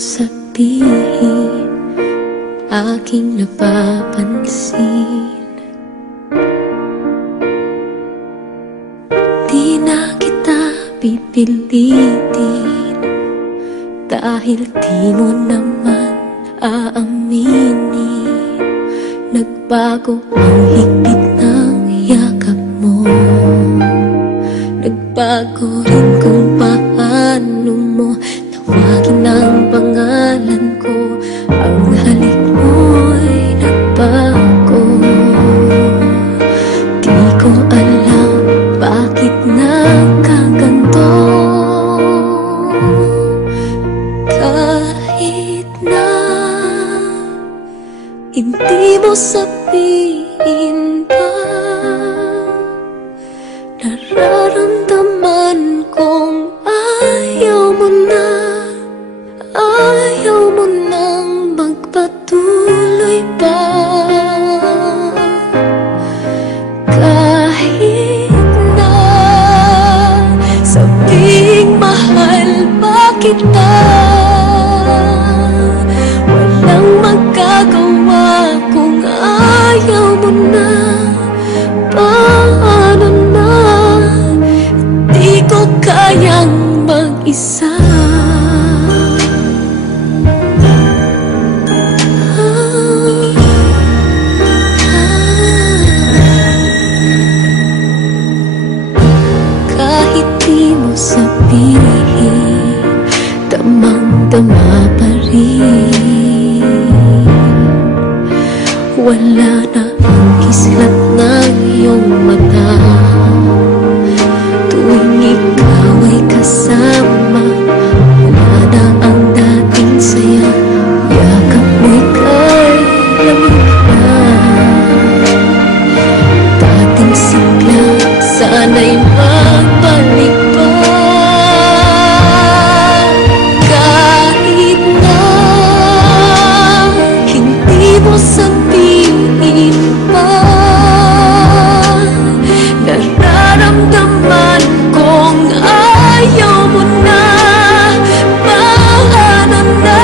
sabihin, aking napapansin. Di na kita pipilitin, dahil di mo naman aaminin. Nagbago ang higpit ng yakap mo, nagbago rin kung paano mo tawagin ang pangalan ko. Ang halik mo'y nagbago. Di ko alam bakit nagkaganto. Kahit na hindi mo sabihin pa, nararamdaman kong ayaw mo na, ayaw mo nang magpatuloy pa. Kahit na sabing mahal pa kita, walang magagawa kung ayaw mo na. Paano na, di ko kayang mag-isa. Kahit di mo sabihin, damang-dama pa rin. Wala na ang kislat ng iyong mata tuwing ikaw ay kasama. Wala na ang dating saya, yakap mo'y kay lamig na. Dating sigla, sana'y magbalik pa. Kahit na hindi mo sabihin pa, nararamdaman kong ayaw mo na. Paano na,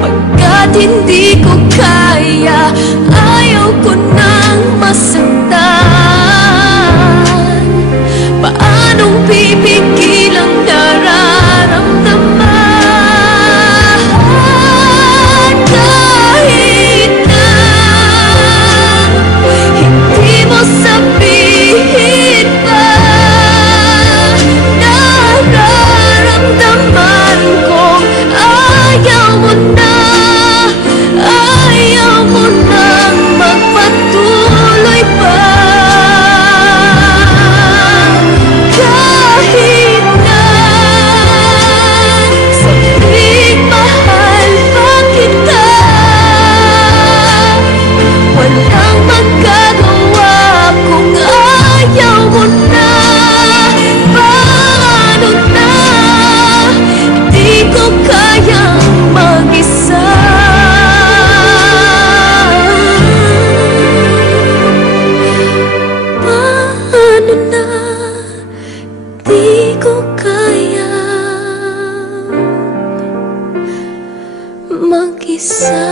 pagkat hindi ko kaya, ayaw ko nang masaktan. Paanong pipigil ang nararamdaman? Kahit na hindi mo sabihin pa, nararamdaman kong ayaw mo na, ayaw mo nang magpatuloy pa. Kahit na sabing mahal pa kita, walang magagawa kung ayaw mo na. Paano na, di ko kayang mag-isa. Paano na, di ko kayang mag-isa.